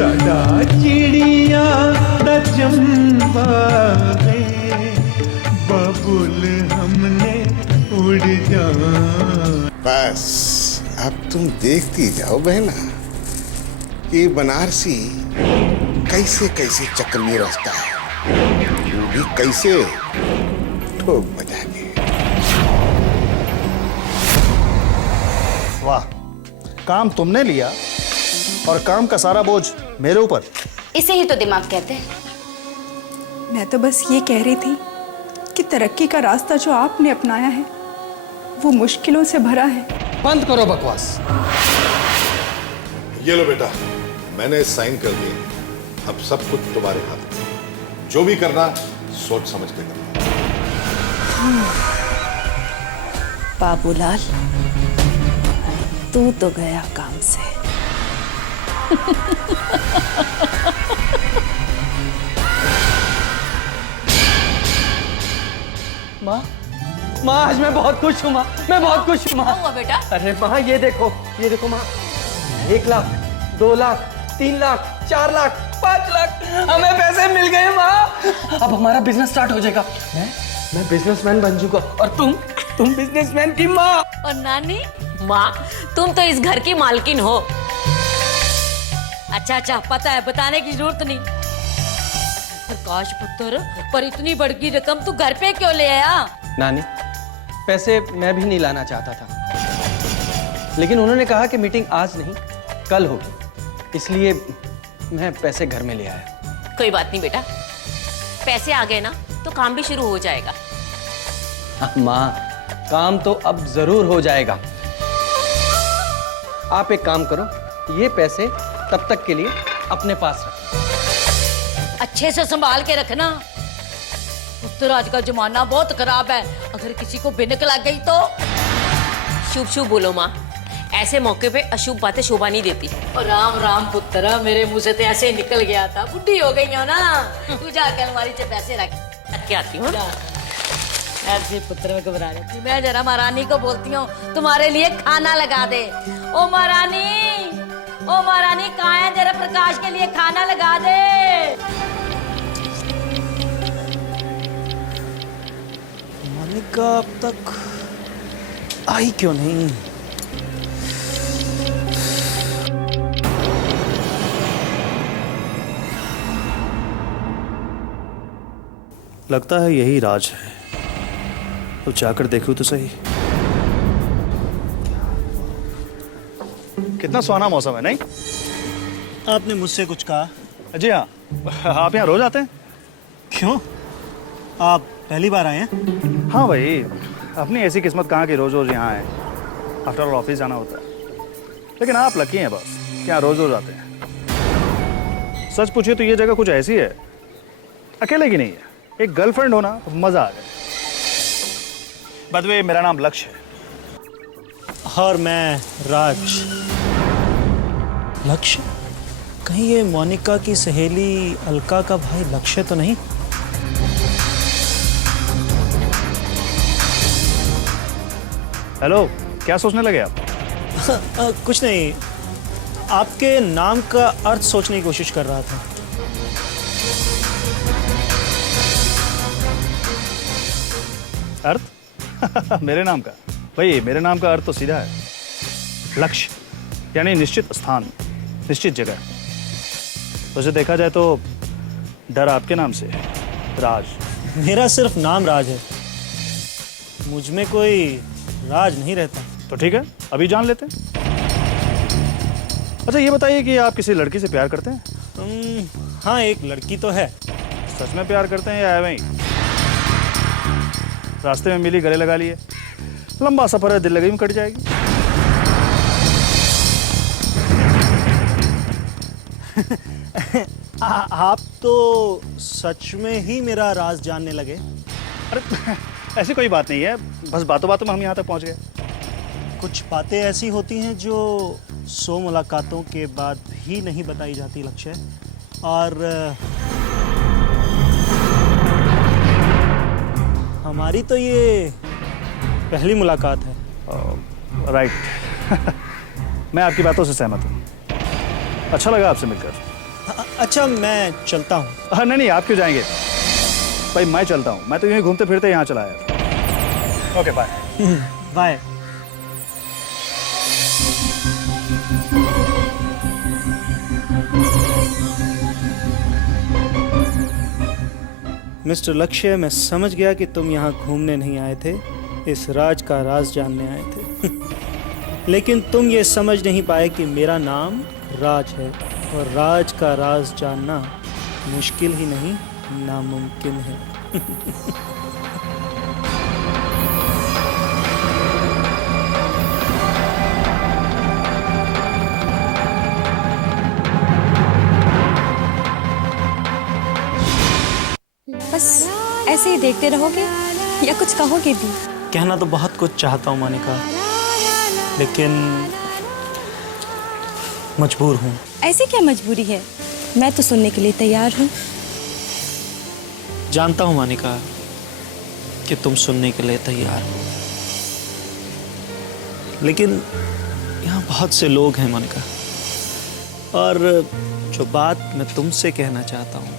साडा चिड़िया दा चंबावे बबुल हमने उड़ जा। बस अब तुम देखती जाओ बहना कि बनारसी कैसे कैसे चक्कर में रचता है, वो भी कैसे ठोक बजा के। वाह, काम तुमने लिया और काम का सारा बोझ मेरे ऊपर। इसे ही तो दिमाग कहते हैं। मैं तो बस ये कह रही थी कि तरक्की का रास्ता जो आपने अपनाया है वो मुश्किलों से भरा है। बंद करो बकवास। ये लो बेटा, मैंने साइन कर दिए, अब सब कुछ तुम्हारे हाथ में। जो भी करना सोच समझ के करना। बाबूलाल, तू तो गया काम से। माँ, माँ आज मैं बहुत खुश हूँ माँ, मैं बहुत खुश हूँ माँ। हुआ बेटा? अरे माँ ये देखो माँ, 1 लाख, 2 लाख, 3 लाख, 4 लाख, 5 लाख, हमें पैसे मिल गए माँ। अब हमारा बिजनेस स्टार्ट हो जाएगा। मैं बिजनेसमैन बन चुका और तुम बिजनेसमैन की माँ। और नानी माँ, तुम तो इस घर की मालकिन हो। अच्छा पता है, बताने की जरूरत नहीं। प्रकाश पुत्र, पर इतनी बड़ी रकम तू घर पे क्यों ले आया? नानी, पैसे मैं भी नहीं लाना चाहता था, लेकिन उन्होंने कहा कि मीटिंग आज नहीं कल होगी, इसलिए मैं पैसे घर में ले आया। कोई बात नहीं बेटा, पैसे आ गए ना तो काम भी शुरू हो जाएगा। माँ, काम तो अब जरूर हो जाएगा। आप एक काम करो, ये पैसे तब तक के लिए अपने पास रखो। अच्छे से संभाल के रखना पुत्र, आज का जमाना बहुत खराब है, अगर किसी को भिनक लग गई तो। शुभ शुभ बोलो माँ, ऐसे मौके पे अशुभ बातें शोभा नहीं देती। और राम राम पुत्र, मेरे मुंह से तो ऐसे निकल गया था, बुढ़ी हो गई हो ना। तू जाके अलमारी से पैसे रख के आती हूँ। ऐसे पुत्र में घबरा जाती। मैं जरा महारानी को बोलती हूँ तुम्हारे लिए खाना लगा दे। ओ महारानी कहाँ है? जरा प्रकाश के लिए खाना लगा दे। मोनिका अब तक आई क्यों नहीं? लगता है यही राज है, तो जाकर देखूं तो सही। कितना सुहाना मौसम है, नहीं? आपने मुझसे कुछ कहा? जी हाँ, आप यहाँ रोज आते हैं? क्यों, आप पहली बार आए हैं? हाँ भाई, अपनी ऐसी किस्मत कहाँ की रोज रोज यहाँ आए। आफ्टर ऑल ऑफिस जाना होता है, लेकिन आप लकी हैं बस कि यहाँ रोज रोज आते हैं। सच पूछिए तो ये जगह कुछ ऐसी है, अकेले की नहीं है, एक गर्लफ्रेंड होना तो मजा आ जाए। बाय द वे, मेरा नाम लक्ष्य है। और मैं राज। लक्ष्य? कहीं ये मोनिका की सहेली अलका का भाई लक्ष्य तो नहीं? हेलो, क्या सोचने लगे आप? कुछ नहीं, आपके नाम का अर्थ सोचने की कोशिश कर रहा था। अर्थ? मेरे नाम का? भाई मेरे नाम का अर्थ तो सीधा है, लक्ष्य, यानी निश्चित स्थान, निश्चित जगह। वैसे देखा जाए तो डर आपके नाम से, राज। मेरा सिर्फ नाम राज है, मुझ में कोई राज नहीं रहता। तो ठीक है, अभी जान लेते हैं। अच्छा ये बताइए कि आप किसी लड़की से प्यार करते हैं? हाँ, एक लड़की तो है। सच में प्यार करते हैं या ऐਵੇਂ ही? रास्ते में मिली, गले लगा लिए, लंबा सफर है, दिल लगी में कट जाएगी। आप तो सच में ही मेरा राज जानने लगे। अरे ऐसी कोई बात नहीं है, बस बातों बातों में हम यहाँ तक पहुँच गए। कुछ बातें ऐसी होती हैं जो 100 मुलाकातों के बाद भी नहीं बताई जाती लक्ष्य। और हमारी तो ये पहली मुलाकात है। राइट। मैं आपकी बातों से सहमत हूँ। अच्छा लगा आपसे मिलकर। अच्छा मैं चलता हूँ। हाँ नहीं आप क्यों जाएंगे भाई, मैं चलता हूँ। मैं तो यूं ही घूमते फिरते यहाँ चला आया। Okay bye. बाय। मिस्टर लक्ष्य, मैं समझ गया कि तुम यहाँ घूमने नहीं आए थे, इस राज का राज जानने आए थे। लेकिन तुम ये समझ नहीं पाए कि मेरा नाम राज है, और राज का राज जानना मुश्किल ही नहीं नामुमकिन है। बस ऐसे ही देखते रहोगे या कुछ कहोगे भी? कहना तो बहुत कुछ चाहता हूँ मोनिका, लेकिन मजबूर हूँ। ऐसी क्या मजबूरी है? मैं तो सुनने के लिए तैयार हूँ। जानता हूँ मोनिका कि तुम सुनने के लिए तैयार हो, लेकिन यहाँ बहुत से लोग हैं मोनिका, और जो बात मैं तुमसे कहना चाहता हूँ,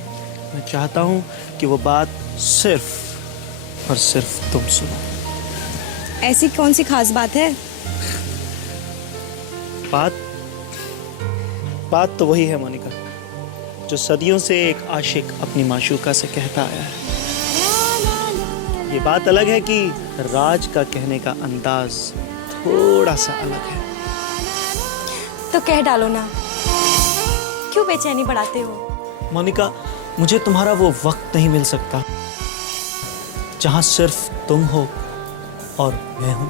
मैं चाहता हूँ कि वो बात सिर्फ और सिर्फ तुम सुनो। ऐसी कौन सी खास बात है? बात तो वही है मोनिका, जो सदियों से एक आशिक अपनी माशूका से कहता आया है। ये बात अलग है कि राज का कहने का अंदाज थोड़ा सा अलग है। तो कह डालो ना, क्यों बेचैनी बढ़ाते हो? मोनिका, मुझे तुम्हारा वो वक्त नहीं मिल सकता जहां सिर्फ तुम हो और मैं हूं।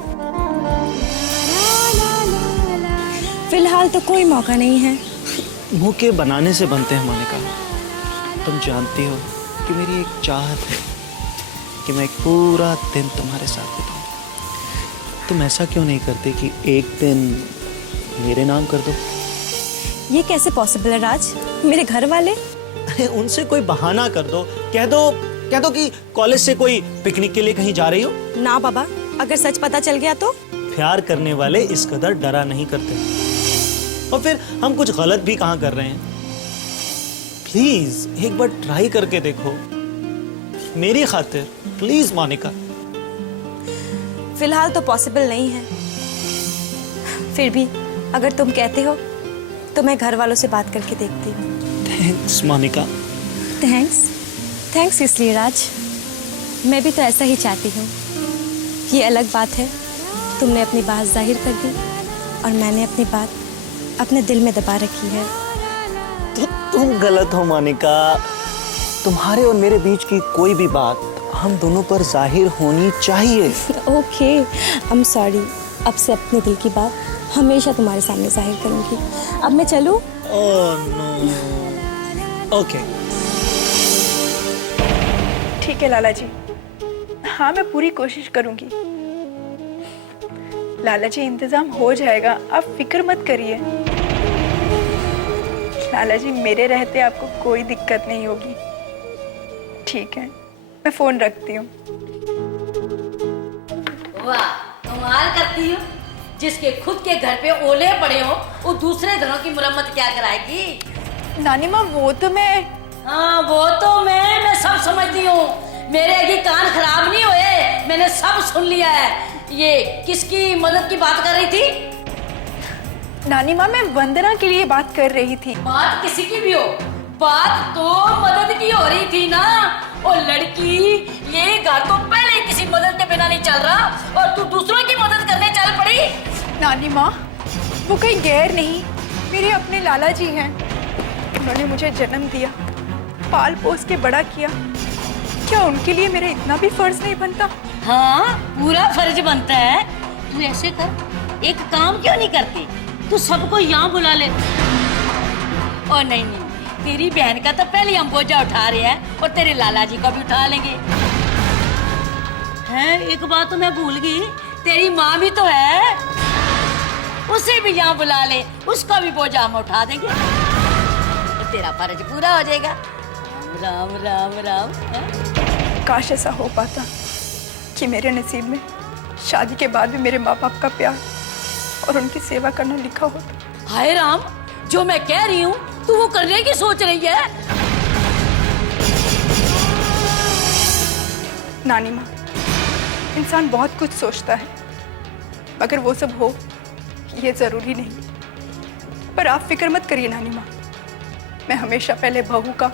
फिलहाल तो कोई मौका नहीं है। मौके बनाने से बनते हैं मोनिका। तुम जानती हो कि मेरी एक चाहत है कि मैं एक पूरा दिन तुम्हारे साथ बिताऊं। तुम ऐसा क्यों नहीं करते कि एक दिन मेरे नाम कर दो? ये कैसे पॉसिबल है राज? मेरे घर वाले? उनसे कोई बहाना कर दो, कह दो कि कॉलेज से कोई पिकनिक के लिए कहीं जा रही हो। ना बाबा, अगर सच पता चल गया तो? प्यार करने वाले इस कदर डरा नहीं करते, और फिर हम कुछ गलत भी कहाँ कर रहे हैं। प्लीज एक बार ट्राई करके देखो, मेरी खातिर प्लीज मोनिका। फिलहाल तो पॉसिबल नहीं है। फिर भी अगर तुम कहते हो तो मैं घर वालों से बात करके देखती हूँ। थैंक्स मोनिका। थैंक्स इसलिए राज, मैं भी तो ऐसा ही चाहती हूँ। ये अलग बात है, तुमने अपनी बात जाहिर कर दी और मैंने अपनी बात अपने दिल में दबा रखी है। तो तुम गलत हो मोनिका। तुम्हारे और मेरे बीच की कोई भी बात हम दोनों पर जाहिर होनी चाहिए। Okay, I am sorry. अब से अपने दिल की बात हमेशा तुम्हारे सामने जाहिर करूंगी। अब मैं चलूं? Oh no. ओके। ठीक है लाला जी, हाँ मैं पूरी कोशिश करूंगी। लाला जी इंतजाम हो जाएगा, आप फिक्र मत करिए। लाला जी मेरे रहते आपको कोई दिक्कत नहीं होगी। ठीक है, मैं फोन रखती हूँ। वाह, कमाल करती हूँ। जिसके खुद के घर पे ओले पड़े हो, वो दूसरे घरों की मरम्मत क्या कराएगी? नानी माँ वो तो मैं सब समझती हूँ। मेरे अभी कान खराब नहीं हुए, मैंने सब सुन लिया है। ये किसकी मदद की बात कर रही थी? नानी माँ मैं वंदना के लिए बात कर रही थी। बात किसी की भी हो, बात तो मदद की हो रही थी ना। और लड़की, ये घर तो पहले किसी मदद के बिना नहीं चल रहा, और तू दूसरों की मदद करने चल पड़ी। नानी माँ वो कोई गैर नहीं, मेरे अपने लाला जी हैं। उन्होंने मुझे जन्म दिया, पाल पोस के बड़ा किया। क्या उनके लिए मेरा इतना भी फर्ज नहीं बनता? हाँ, पूरा फर्ज बनता है। तू ऐसे कर, एक काम क्यों नहीं करती? तू सबको यहाँ बुला ले। और नहीं, तेरी बहन का तो पहले हम बोझा उठा रहे हैं, और तेरे लाला जी का भी उठा लेंगे। हैं, एक बात तो मैं भूल गई, तेरी माँ भी तो है, उसे भी यहाँ बुला ले, उसका भी बोझा हम उठा देंगे, तो तेरा फर्ज पूरा हो जाएगा। राम राम राम, राम। काश ऐसा हो पाता कि मेरे नसीब में शादी के बाद भी मेरे माँ बाप का प्यार और उनकी सेवा करना लिखा होता। हाय राम, जो मैं कह रही हूँ तू वो करने की सोच रही है? नानी माँ, इंसान बहुत कुछ सोचता है, मगर वो सब हो ये जरूरी नहीं। पर आप फिक्र मत करिए नानी माँ, मैं हमेशा पहले बहू का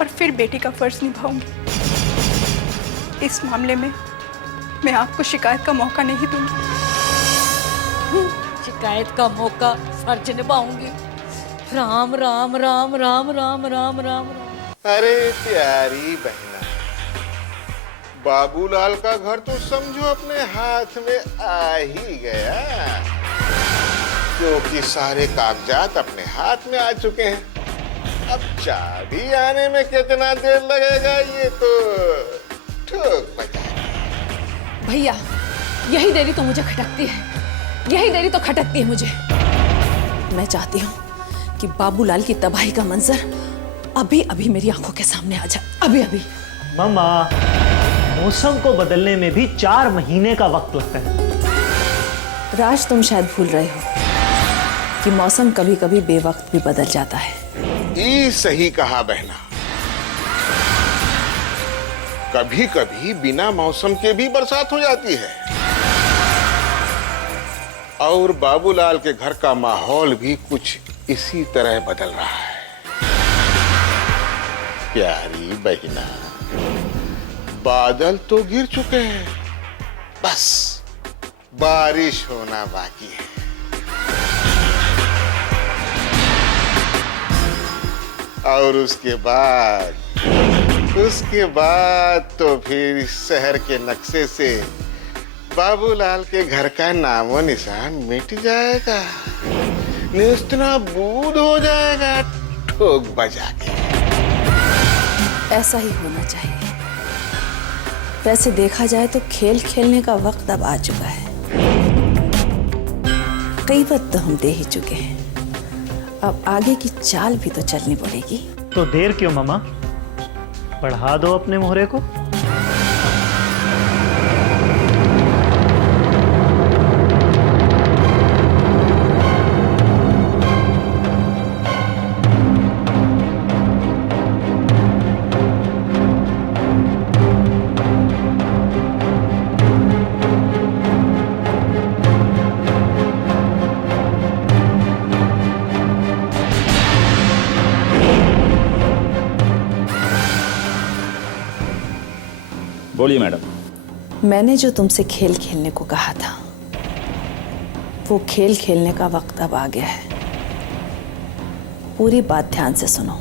और फिर बेटी का फर्ज निभाऊंगी। इस मामले में मैं आपको शिकायत का मौका नहीं दूंगी। शिकायत का मौका फर्ज निभाऊंगी। राम राम राम राम राम राम राम। अरे प्यारी बहना, बाबूलाल का घर तो समझो अपने हाथ में आ ही गया, क्योंकि सारे कागजात अपने हाथ में आ चुके हैं। अब चाबी आने में कितना देर लगेगा ये तो ठोक बजाएगा। भैया, यही देरी तो मुझे खटकती है, यही देरी तो खटकती है मुझे। मैं चाहती हूँ कि बाबूलाल की तबाही का मंजर अभी अभी मेरी आंखों के सामने आ जाए, अभी अभी। मामा, मौसम को बदलने में भी 4 महीने का वक्त लगता है। राज, तुम शायद भूल रहे हो कि मौसम कभी कभी बेवक्त भी बदल जाता है। ये सही कहा बहना, कभी कभी बिना मौसम के भी बरसात हो जाती है। और बाबूलाल के घर का माहौल भी कुछ इसी तरह बदल रहा है। प्यारी बहना, बादल तो गिर चुके हैं, बस बारिश होना बाकी है। और उसके बाद तो फिर इस शहर के नक्शे से बाबूलाल के घर का नामो निशान मिट जाएगा, नेस्तनाबूद हो जाएगा ठोक बजा के। ऐसा ही होना चाहिए। वैसे देखा जाए तो खेल खेलने का वक्त अब आ चुका है। कीमत तो हम दे ही चुके हैं, अब आगे की चाल भी तो चलनी पड़ेगी। तो देर क्यों मामा, बढ़ा दो अपने मोहरे को। बोलिए मैडम। मैंने जो तुमसे खेल खेलने को कहा था, वो खेल खेलने का वक्त अब आ गया है। पूरी बात ध्यान से सुनो।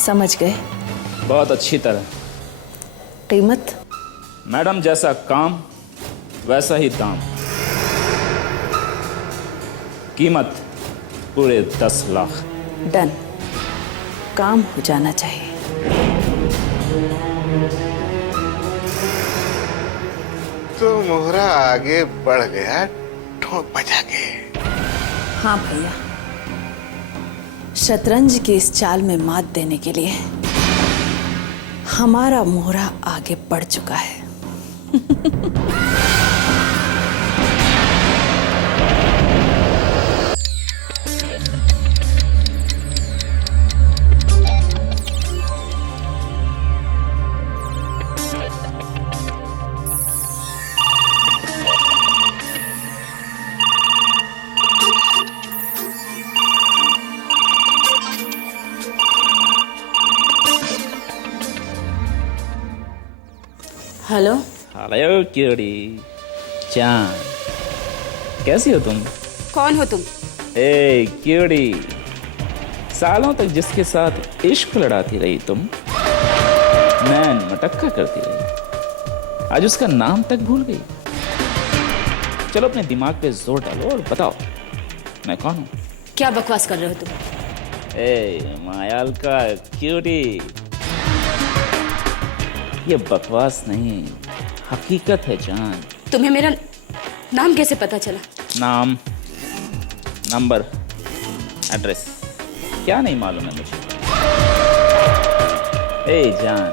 समझ गए? बहुत अच्छी तरह। कीमत? मैडम, जैसा काम वैसा ही दाम। कीमत पूरे 10 लाख। डन। काम हो जाना चाहिए। तो मोहरा आगे बढ़ गया ठोक बजा के। हाँ भैया, शतरंज की इस चाल में मात देने के लिए हमारा मोहरा आगे बढ़ चुका है। हेलो। हेलो क्यूरी चांद, कैसी हो तुम? कौन हो तुम? ए क्यूरी, सालों तक जिसके साथ इश्क लड़ाती रही तुम, मैन मटक्का करती रही, आज उसका नाम तक भूल गई। चलो अपने दिमाग पे जोर डालो और बताओ मैं कौन हूँ? क्या बकवास कर रहे हो तुम? ए मायाल का क्यूरी, ये बकवास नहीं, हकीकत है जान। तुम्हें मेरा नाम कैसे पता चला? नाम, नंबर, एड्रेस क्या नहीं मालूम है मुझे? ए जान,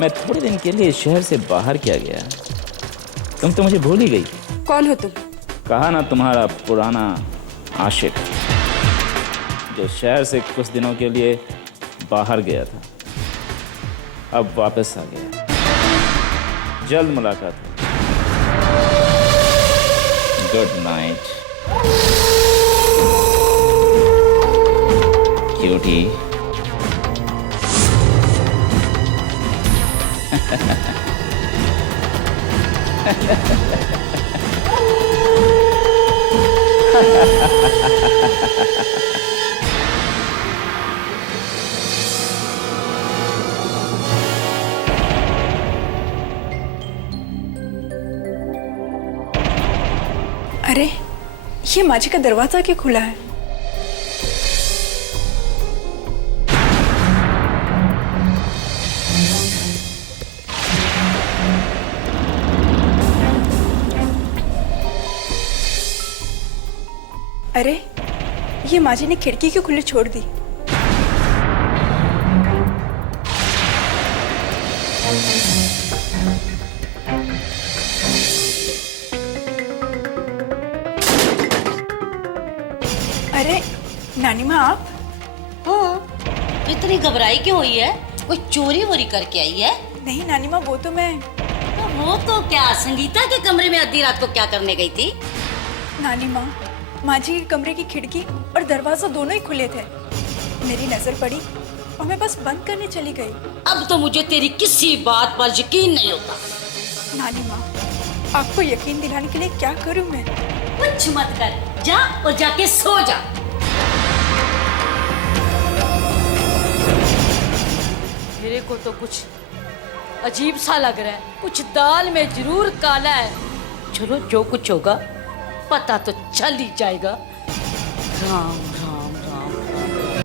मैं थोड़े दिन के लिए इस शहर से बाहर क्या गया, तुम तो मुझे भूल ही गई। कौन हो तुम? कहा ना, तुम्हारा पुराना आशिक जो शहर से कुछ दिनों के लिए बाहर गया था, अब वापस आ गया। जल्द मुलाकात हो। Good night cutie. अरे ये माझी का दरवाजा क्यों खुला है? अरे ये माजी ने खिड़की क्यों खुली छोड़ दी? अरे नानी माँ आप? हाँ, इतनी घबराई क्यों हुई है? कोई चोरी वोरी करके आई है? नहीं नानी माँ, वो तो मैं। तो वो तो क्या, संगीता के कमरे में आधी रात को क्या करने गई थी? नानी माँ, माजी के कमरे की खिड़की और दरवाजा दोनों ही खुले थे। मेरी नजर पड़ी और मैं बस बंद करने चली गई। अब तो मुझे तेरी किसी बात पर यकीन नहीं होता। नानी माँ, आपको यकीन दिलाने के लिए क्या करूँ मैं? कुछ मत कर, जा और जाके सो जा। मेरे को तो कुछ अजीब सा लग रहा है, कुछ दाल में जरूर काला है। चलो जो कुछ होगा पता तो चल ही जाएगा। राम